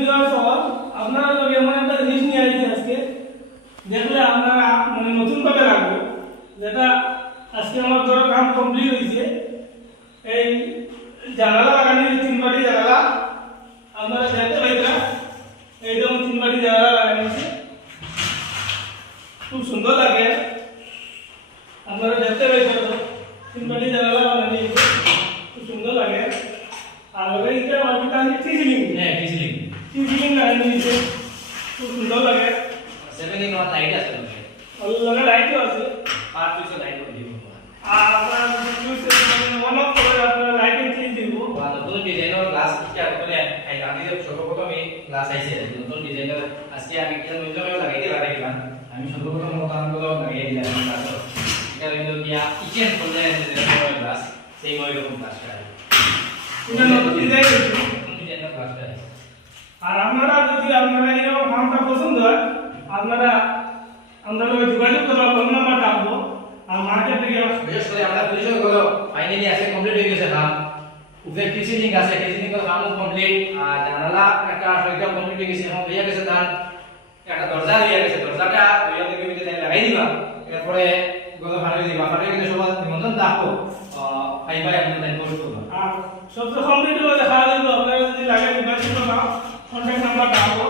viewers হল আপনারা যদি এমন একটা জিনিস নিয়ে আসছে আজকে দেখলে আপনারা মানে নতুন ভাবে লাগবে যেটা আজকে আমার ধরো কাম কমপ্লিট হয়েছে এই জানালা লাগানি 3 বাটি জানালা আপনারা দেখতে পাইরা এইরকম 3 বাটি জানালা লাগানি আছে খুব সুন্দর লাগে আপনারা দেখতে পাইরা তো 3 বাটি জানালা লাগানি খুব সুন্দর লাগে আর এইটা মার্কেটে আছে টিজিলিং হ্যাঁ টিজিলিং লাগানি আছে খুব সুন্দর লাগে 7 in 1 লাইট আছে লগে লাইটও আছে 5 পিস লাইট দিব আর আপনারা ইউজ ওয়ান অফ করে আপনারা লাইটিং চেঞ্জ দিব নতুন ডিজাইনের গ্লাস স্টার্ট করে এই আমি সর্বপ্রথম এই গ্লাস আইছে নতুন ডিজাইনের আজকে আমি কি নতুন লাগাই দিলাম রাখলাম আমি সর্বপ্রথম মতামতগুলো লাগিয়ে দিলাম গ্লাস এটা হলো গিয়া কিচেন করলে যে গ্লাস সেই রকম গ্লাসটা এটা নতুন ডিজাইন নতুন ডিজাইনের গ্লাসটা আর আপনারা যদি আপনারা এরকম ফার্মটা পছন্দ হয় আপনারা আমাদের যোগাযোগ করবা ফোন নাম্বার ডাকবো আর মার্কেট থেকে বিশেষ করে আমরা পরিচয় করো ফাইনালি আজকে কমপ্লিট হয়ে গেছে কাম উপরে কিচেনিং আছে কিচেনিং এর কামও কমপ্লিট আর জানালা একটা সবটা কমপ্লিট হয়ে গেছে এখন হয়ে গেছে তার একটা দরজা হয়ে গেছে দরজাটা হয়ে গেলে কি দিতে লাগাই দিবা এরপরে গলো ভালো দিবা ভালো কিন্তু সবাই নিমন্ত্রণ দাও ফাইবার আমরা লাইন করব আর সবচেয়ে কমপ্লিট হলে দেখা যাবে আপনারা যদি লাগে যোগাযোগ করবা কন্টাক্ট নাম্বার ডাকবো